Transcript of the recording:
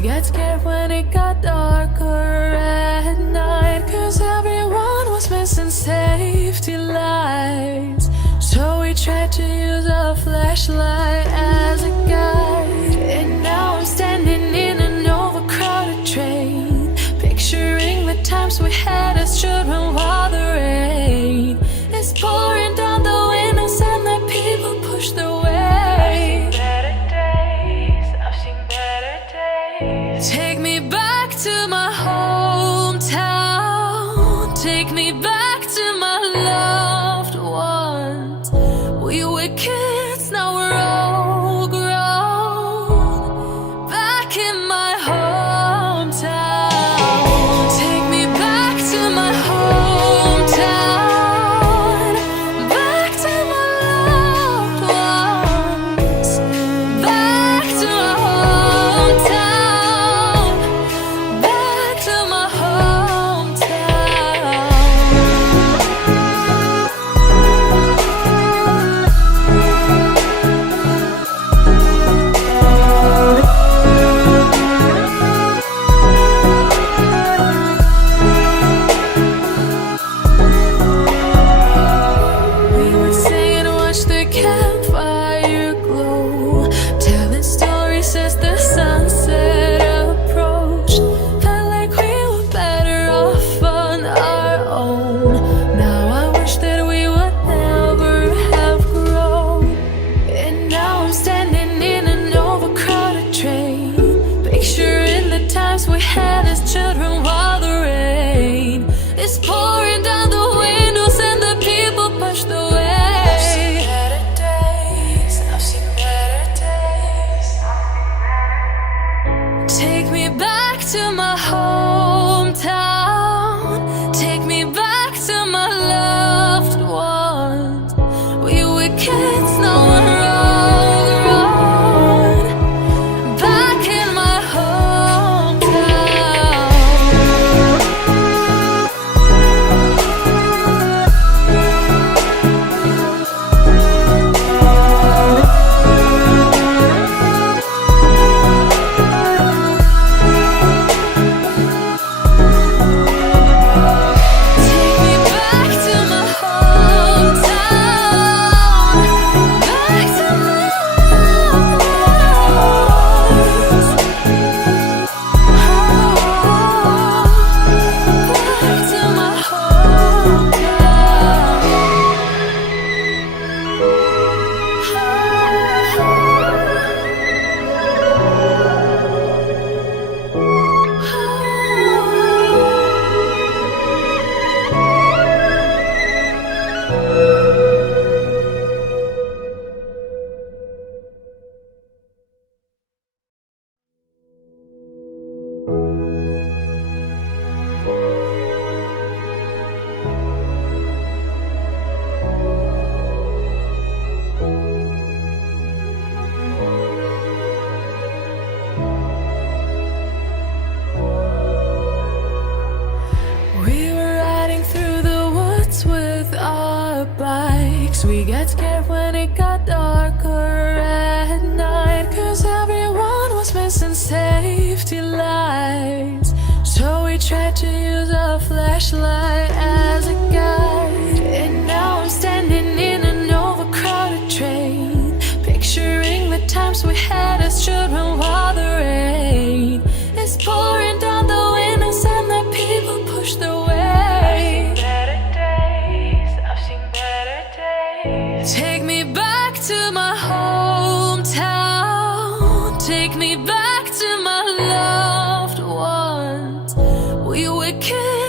got scared when it got darker at night, 'cause everyone was missing safety lights. So we tried to use a flashlight as a guide. And now I'm standing in an overcrowded train, picturing the times we had as children while the rain is pouring down the windows and the people push their way. Take me back to my hometown. Take me back to my loved ones. We were kids, now we're all grown. Back in my hometown. Take me back to my hometown. Back to my loved ones. Back to my hometown. Back to my hometown. We would sing and watch the campfire glow, telling stories as the sunset approached. Felt like we were better off on our own. Now I wish that we would never have grown. And now I'm standing in an overcrowded train, picturing the times we had as children while the rain is pouring down the windows and the people push the way. I've seen better days. I've seen better days. Take me back to my hometown. Take me back to my loved ones. We were kids, now we're all grown. Back in my hometown. Take me back to my hometown. Back to my loved ones. Back to my We were riding through the woods with our bikes. We got scared when it got darker at night, 'cause everyone was missing safety lights. So we tried to use a flashlight as a guide. And now I'm standing in an overcrowded train, picturing the times we had as children while the rain is pouring down the windows and the people push their way. Take me back to my hometown. Take me back to my loved ones. We were kids.